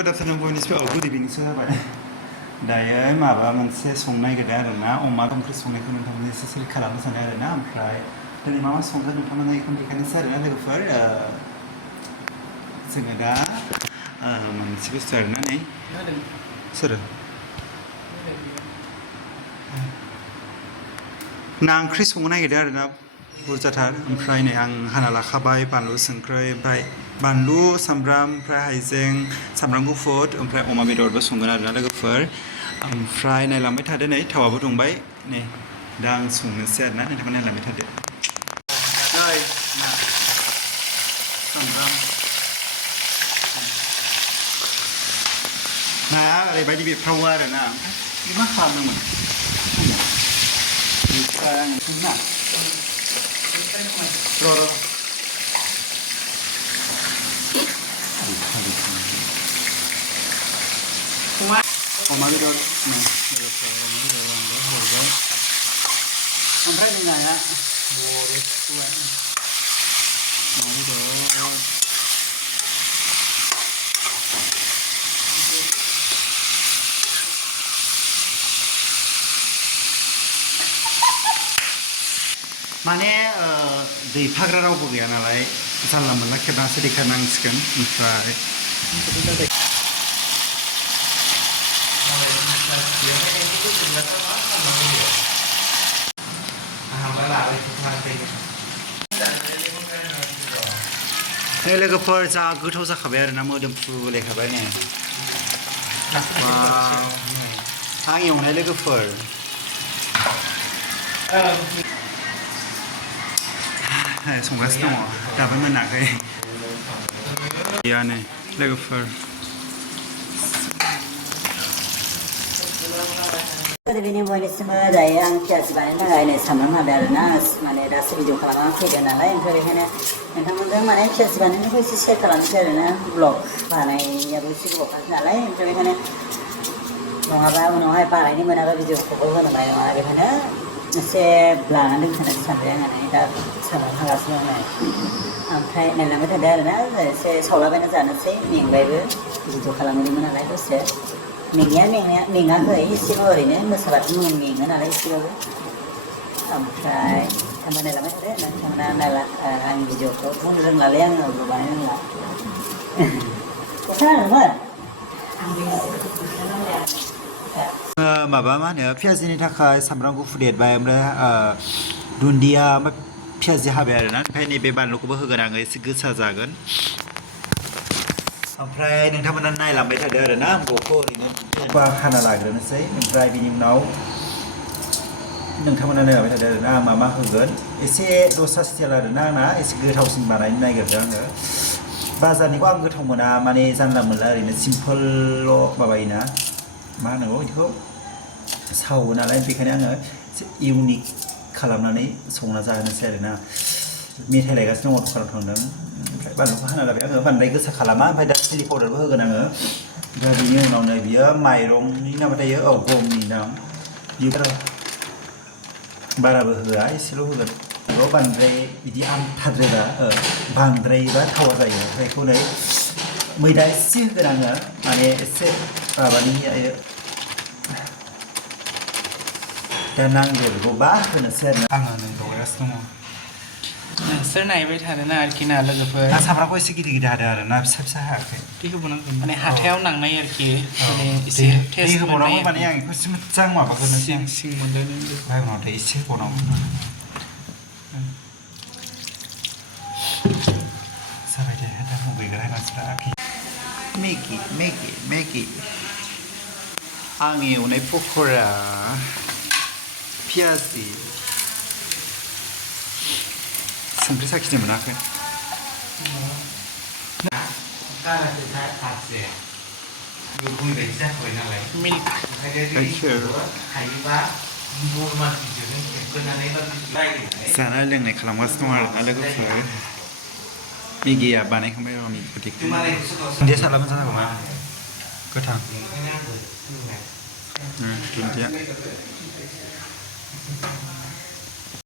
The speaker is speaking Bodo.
good afternoon बयनिसिम good evening सो जाबाय दायो माबा मोनसे संनो नागिरदों आरोना अमा ओंख्रि संनायखौ नोंथांमोन एसे सेलेक्ट खालामनो सानदों आरोना ओमफ्राय दिनै मा संगोन नोंथांमोना बेखौनो देखायनोसै आरोना लोगोफोर जोङो दा मोनसे बुस्थु आरोना नै सोरो ना ओंख्रि संनो नागिरदों आरोना बुरजाथार ओमफ्राय नै आं हाना लाखाबाय बानलु संख्रै ओमफ्राय बानलु सामब्राम ओमफ्राय हाइजें सामब्राम गुफुर ओमफ्राय अमा बेदरबो संगोन आरोना लोगोफोर ओमफ्राय नायलांबाय थादो नै थावाबो दुंबाय नै दा आं संनोसै आरोना नोंथांमोन नायलांबाय थादो नै ना सामब्राम नाया ओरैबायदि बेफ्रावो आरोना ओमफ्राय मा खालामदोंमोन ओमफ्राय आं ना र' अमा बेदर हरबाय ओमफ्राय नाया अमा बेदर माने दैफाग्रा रावबो गैया नालाय जानला मोनला खेबनासो दैखारनांसिगोन ओमफ्राय नै लोगोफोर जा गोथाव जाखाबाय आरोना मोदोमफ्रु लेखाबाय नै आं एवनाय लोगोफोर संगासिनो दङ दाबो मोनाखै गैयानो लोगोफोर बेनि बयनिसिमबो दायो आं पियाज बानायनो थाखाय नै सामब्राम हाबाय आरोना माने दासो भिडिअ खालामनानै फैदों नालाय ओमफ्राय बेखायनो नोंथांमोनजों माने पियाज बानायनायखौ एसे शेयार खालामनोसै आरोना ब्लग बानायनायाबो एसे गोबावखासै नालाय ओमफ्राय बेखायनो नङाबा उनावहाय बानायनो मोनाबा भिडिअखौबो होनो मोननाय नङा बेखायनो एसे लानानै दोनखानो सानबाय आङो नै दा सामब्राम हागासिनो दङ ओमफ्राय नायलांबाय थादो आरोना एसे सावलाबायना जानोसै मेंबायबो भिडिअ खालामदोंमोन नालाय दसे मेङाखै एसेल' ओरैनो मोसाबाथ' मेङो नालाय एसेबाबो ओमफ्राय होमबा नायलांबाय थादो नोंथांमोना नायला आंनि भिडिअखौ बुंनो रोंलालै आङो बानायनो रोंला खोनादोंमोन माबा मा होनो पियाजिनि थाखाय सामब्राम गुफुर देरबाय ओमफ्राय दुन्दिया ओमफ्राय पियाजि हाबाय आरोना ओमफ्राय नैबे बानलुखौबो होगोन आङो एसे गोसा जागोन ओमफ्राय नोंथांमोना नायलांबाय थादो आरोना आं बेखौ ओरैनो हाना लाग्रोनोसै ओमफ्राय बिनि उनाव नोंथांमोना नायलांबाय थादो आरोना आं मा होगोन एसे दस्रा स्टाइल आरोना आंना एसे गोथावसिन बानायनो नागिरदों आङो बाजारनिखौ आं गोथाव मोना माने जानला मोनला ओरैनो सिम्पोलल' माबायोना मा होनांगौ बेखौ सावो नालाय बेखायनो आङो एसे इउनिक खालामनानै संना जाहोनोसै आरोना मेथाइ लायगासिनो दङ दखानाव थांदों ओमफ्राय बानलुखौ हाना लाबाय आङो बांद्राय गोसा खालामा ओमफ्राय दा चिलि पाउडारबो होगोन आङो ओमफ्राय बिनि उनाव नै बियो माइरंनि नामा थायो औ गमनि नाम बियो बाराबो होआ एसेल' होगोन बांद्राय बिदि आमथाद्रायबा बांद्रायबा थावा जायो ओमफ्राय बेखौ नै मैदा एसे होगोन आङो माने एसे माबानि दा नांदेरगौबा होनोसै आरो आङो नै लगायगासिनो दङ नोंसोर नायबाय थादोंना आरोखि ना लोगोफोर आं सामब्रामखौ एसे गिदिर गिदिर हादों आरो ना फिसा फिसा हायाखै दै होबावनांगोन माने हाथायाव नांनाय आरोखि माने एसे दै होबावनांगौ माने आं बेखौ एसे मोजां माबागोन सिं मोनदों ओमफ्राय उनाव दै एसे होबावनांगौ जाबाय दे दा मुगैग्रा मानसिफ्रा मेगि आं एवनाय पक'रा पियाजि संख्रि साखिनो मोनाखै जानाय लोंनाय खालामगासिनो दं आरोना लोगोफोर मेगिया बानायखांबाय र' मेगिखौ दुन्दिया सारला मोजां जागौमोन गोथां दुन्दिया